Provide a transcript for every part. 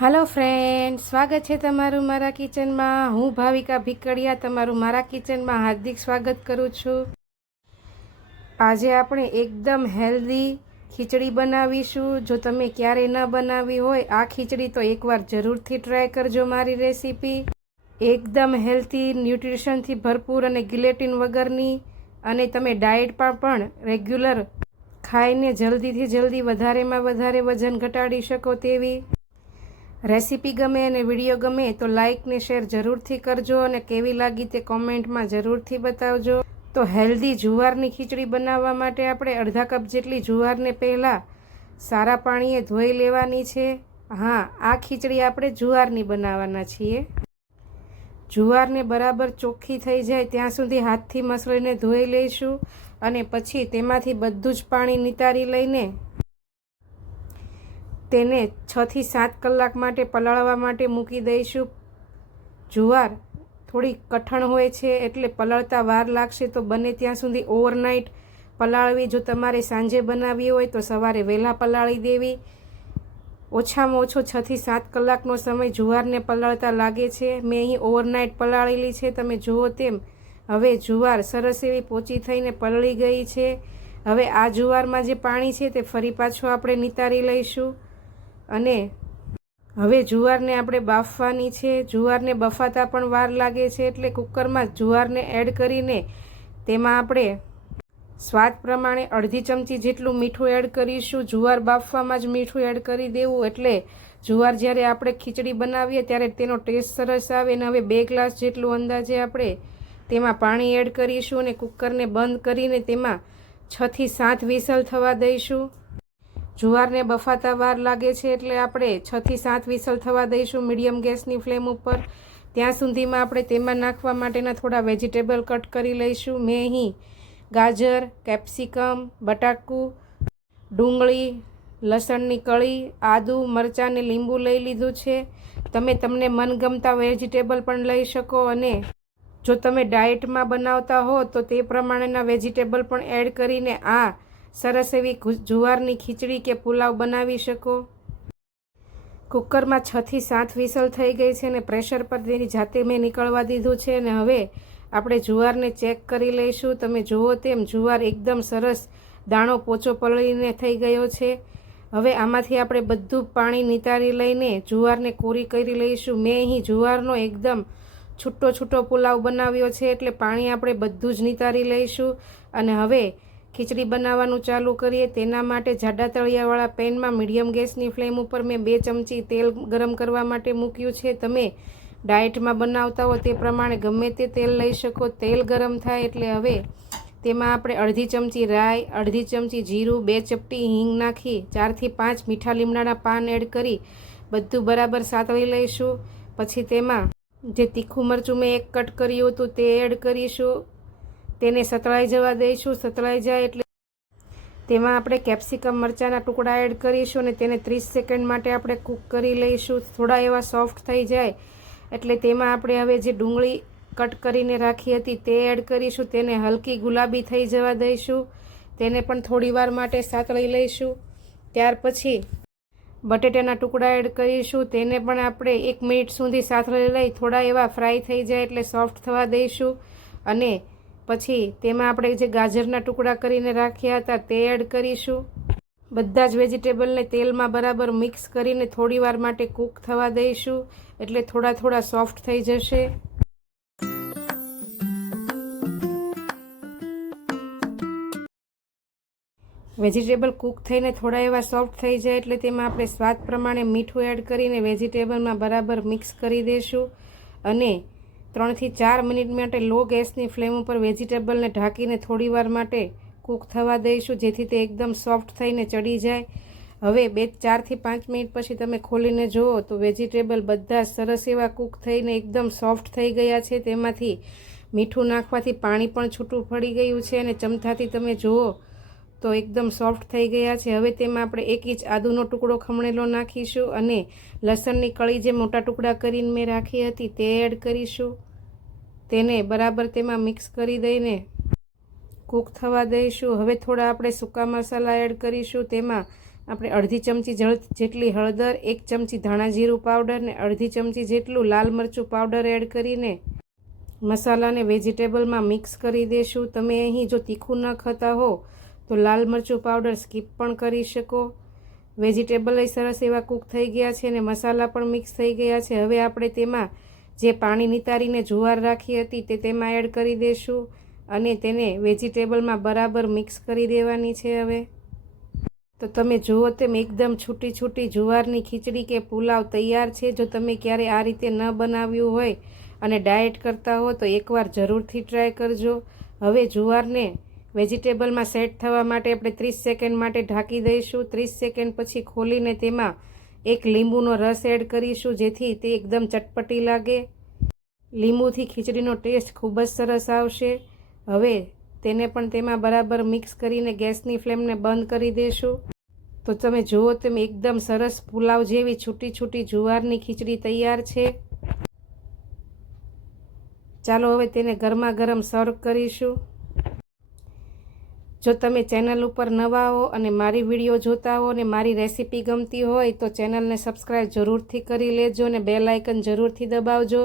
Hello friends, स्वागत है तमारू मारा किचन में। हूँ भाविका भीकड़िया तमारू मारा किचन में हार्दिक स्वागत करूँ छूँ। आज आपणे एकदम हेल्दी खीचड़ी बनावीशुं। जो तमे क्यारे न बनावी होय आ खीचड़ी तो एक बार जरूर थी ट्राय करजो। मारी रेसिपी एकदम हेल्थी, न्यूट्रिशन थी भरपूर अने गिलेटिन वगरनी, अने तमे डाइट पर पण रेग्युलर खाईने जल्दी थी जल्दी वधारे में वधारे वजन घटाड़ी शको तेवी रेसिपी गमे અને વિડીયો ગમે તો લાઇક ને શેર જરૂરથી કરજો અને કેવી લાગી તે કોમેન્ટમાં જરૂરથી બતાવજો। તો હેલ્ધી જુવારની ખીચડી બનાવવા માટે આપણે અડધા કપ જેટલી જુવારને પહેલાં સારા પાણીએ ધોઈ લેવાની છે। હા, આ ખીચડી આપણે જુવારની બનાવવાના છીએ। જુવારને બરાબર ચોખ્ખી થઈ જાય ત્યાં સુધી હાથથી મસળીને ધોઈ લઈશું અને પછી તેમાંથી બધું જ પાણી નિતારી લઈને તેને 6 થી 7 કલાક માટે પલાળવા માટે મૂકી દઈશું। જુવાર થોડી કઠણ હોય છે એટલે પલાળતા વાર લાગશે, તો બને ત્યાં સુધી ઓવરનાઇટ પલાળવી। જો તમારે સાંજે બનાવવી હોય તો સવારે વહેલા પલાળી દેવી। ઓછામાં ઓછો 6 થી 7 કલાકનો સમય જુવારને પલાળતા લાગે છે। મેં અહીં ઓવરનાઇટ પલાળેલી છે, તમે જુઓ તેમ હવે જુવાર સરસ એવી પોચી થઈને પલળી ગઈ છે। હવે આ જુવારમાં જે પાણી છે તે ફરી પાછું આપણે નિતારી લઈશું અને હવે જુવારને આપણે બાફવાની છે। જુવારને બફાતા પણ વાર લાગે છે એટલે કુકરમાં જુવારને એડ કરીને તેમાં આપણે સ્વાદ પ્રમાણે અડધી ચમચી જેટલું મીઠું એડ કરીશું। જુવાર બાફવામાં જ મીઠું એડ કરી દેવું એટલે જુવાર જ્યારે આપણે ખીચડી બનાવીએ ત્યારે તેનો ટેસ્ટ સરસ આવે। અને હવે 2 ગ્લાસ જેટલું અંદાજે આપણે તેમાં પાણી એડ કરીશું અને કુકરને બંધ કરીને તેમાં 6 થી 7 વિસલ થવા દઈશું। જુવારને બફાતા વાર લાગે છે એટલે આપણે 6 થી 7 વિસલ થવા દઈશું મીડિયમ ગેસની ફ્લેમ ઉપર। ત્યાં સુધીમાં આપણે તેમાં નાખવા માટેના થોડા વેજીટેબલ કટ કરી લઈશું। મેં અહીં ગાજર, કેપ્સિકમ, બટાકું, ડુંગળી, લસણની કળી, આદુ, મરચાં અને લીંબુ લઈ લીધું છે। તમે તમને મનગમતા વેજીટેબલ પણ લઈ શકો અને જો તમે ડાયટમાં બનાવતા હો તો તે પ્રમાણેના વેજીટેબલ પણ એડ કરીને આ સરસ એવી જુવારની ખીચડી કે પુલાવ બનાવી શકો। કુકરમાં 6 થી 7 વિસલ થઈ ગઈ છે અને પ્રેશર પર તેની જાતે મેં નીકળવા દીધું છે અને હવે આપણે જુવારને ચેક કરી લઈશું। તમે જુઓ તેમ જુવાર એકદમ સરસ દાણો પોચો પલળીને થઈ ગયો છે। હવે આમાંથી આપણે બધું પાણી નિતારી લઈને જુવારને કોરી કરી લઈશું। મેં અહીં જુવારનો એકદમ છૂટો છૂટો પુલાવ બનાવ્યો છે એટલે પાણી આપણે બધું જ નિતારી લઈશું અને હવે ખીચડી બનાવવાનું ચાલુ કરીએ। તેના માટે જાડા તળિયાવાળા પેનમાં મીડિયમ ગેસની ફ્લેમ ઉપર મેં 2 ચમચી તેલ ગરમ કરવા માટે મૂક્યું છે। તમે ડાયટમાં બનાવતા હો તે પ્રમાણે ગમે તે તેલ લઈ શકો। તેલ ગરમ થાય એટલે હવે તેમાં આપણે અડધી ચમચી રાઈ, અડધી ચમચી જીરું, 2 ચપટી હિંગ નાખી 4 થી 5 મીઠા લીમડાના પાન એડ કરી બધું બરાબર સાતળી લઈશું। પછી તેમાં જે તીખું મરચું મેં એક કટ કર્યું હતું તે એડ કરીશું, તેને સતળાઈ જવા દઈશું। સતળાઈ જાય એટલે તેમાં આપણે કેપ્સિકમ મરચાંના ટુકડા એડ કરીશું અને તેને 30 સેકન્ડ માટે આપણે કૂક કરી લઈશું। થોડા એવા સોફ્ટ થઈ જાય એટલે તેમાં આપણે હવે જે ડુંગળી કટ કરીને રાખી હતી તે એડ કરીશું, તેને હલકી ગુલાબી થઈ જવા દઈશું, તેને પણ થોડી વાર માટે સાતળી લઈશું। ત્યાર પછી બટેટાના ટુકડા એડ કરીશું, તેને પણ આપણે 1 મિનિટ સુધી સાતળી લઈ થોડા એવા ફ્રાય થઈ જાય એટલે સોફ્ટ થવા દઈશું અને પછી તેમાં આપણે જે ગાજરના ટુકડા કરીને રાખ્યા હતા તે એડ કરીશું। બધા જ વેજીટેબલને તેલમાં બરાબર મિક્સ કરીને થોડી વાર માટે કૂક થવા દઈશું એટલે થોડા થોડા સોફ્ટ થઈ જશે। વેજીટેબલ કૂક થઈને થોડા એવા સોફ્ટ થઈ જાય એટલે તેમાં આપણે સ્વાદ પ્રમાણે મીઠું એડ કરીને વેજીટેબલમાં બરાબર મિક્સ કરી દઈશું અને 3 થી 4 મિનિટ માટે લો ગેસની ફ્લેમ ઉપર વેજીટેબલને ઢાંકીને થોડી વાર માટે કૂક થવા દઈશું જેથી તે એકદમ સોફ્ટ થઈને ચડી જાય। હવે 4 થી 5 મિનિટ પછી તમે ખોલીને જુઓ તો વેજીટેબલ બધા સરસ એવા કૂક થઈને એકદમ સોફ્ટ થઈ ગયા છે। તેમાંથી મીઠું નાખવાથી પાણી પણ છૂટું પડી ગયું છે અને ચમચાથી તમે જુઓ તો એકદમ સોફ્ટ થઈ ગયા છે। હવે તેમાં આપણે 1 ઇંચ આદુનો ટુકડો ખમણેલો નાખીશું અને લસણની કળી જે મોટા ટુકડા કરીને મેં રાખી હતી તે એડ કરીશું, તેને બરાબર તેમાં મિક્સ કરી દઈને કૂક થવા દઈશું। હવે થોડા આપણે સૂકા મસાલા એડ કરીશું, તેમાં આપણે અડધી ચમચી જેટલી હળદર, 1 ચમચી ધાણા જીરું પાવડર ને અડધી ચમચી જેટલું લાલ મરચું પાવડર એડ કરીને મસાલાને વેજીટેબલમાં મિક્સ કરી દેશું. તમે અહીં જો તીખું ન ખાતા હો તો લાલ મરચું પાવડર સ્કીપ પણ કરી શકો. વેજીટેબલ સરસ એવા કૂક થઈ ગયા છે અને મસાલા પણ મિક્સ થઈ ગયા છે. હવે આપણે તેમાં જે પાણી નિતારીને જુવાર રાખી હતી તે તેમાં એડ કરી દઈશું અને તેને વેજીટેબલમાં બરાબર મિક્સ કરી દેવાની છે. હવે તો તમે જુઓ તેમ એકદમ છૂટી છૂટી જુવારની ખીચડી કે પુલાવ તૈયાર છે. જો તમે ક્યારે આ રીતે ન બનાવ્યું હોય અને ડાયટ કરતા હો તો એકવાર જરૂરથી ટ્રાય કરજો. હવે જુવારને વેજીટેબલમાં સેટ થવા માટે આપણે 30 સેકન્ડ માટે ઢાંકી દઈશું. 30 સેકન્ડ પછી ખોલીને તેમાં 1 લીંબુનો રસ એડ કરીશું જેથી તે એકદમ ચટપટી લાગે. લીંબુથી ખીચડીનો ટેસ્ટ ખૂબ જ સરસ આવશે. હવે તેને પણ તેમાં બરાબર મિક્સ કરીને ગેસની ફ્લેમને બંધ કરી દઈશું. તો તમે જુઓ તેમ એકદમ સરસ પુલાવ જેવી છૂટી છૂટી જુવારની ખીચડી તૈયાર છે. ચાલો હવે તેને ગરમા ગરમ સર્વ કરીશું. જો તમે ચેનલ ઉપર નવા હો અને મારી વિડીયો જોતા હો અને મારી રેસીપી ગમતી હોય તો ચેનલને સબસ્ક્રાઈબ જરૂરથી કરી લેજો અને બેલ આઇકન જરૂરથી દબાવજો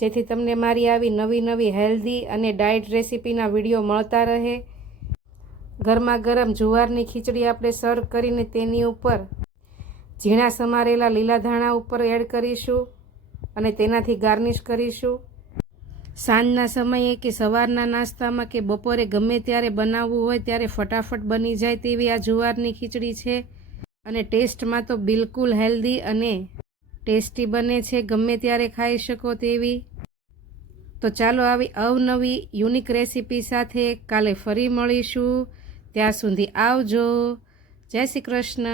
જેથી તમને મારી આવી નવી નવી હેલ્ધી અને ડાયટ રેસીપીના વિડીયો મળતા રહે. ગરમા ગરમ જુવારની ખીચડી આપણે સર્વ કરીને તેની ઉપર ઝીણા સમારેલા લીલા ધાણા ઉપર એડ કરીશું અને તેનાથી ગાર્નિશ કરીશું. સાંજના સમયે કે સવારના નાસ્તામાં કે બપોરે ગમે ત્યારે બનાવવું હોય ત્યારે ફટાફટ બની જાય તેવી આ જુવારની ખીચડી છે અને ટેસ્ટમાં તો બિલકુલ હેલ્ધી અને ટેસ્ટી બને છે. ગમે ત્યારે ખાઈ શકો તેવી. તો ચાલો આવી અવનવી યુનિક રેસીપી સાથે કાલે ફરી મળીશું. ત્યાં સુધી આવજો. જય શ્રી કૃષ્ણ.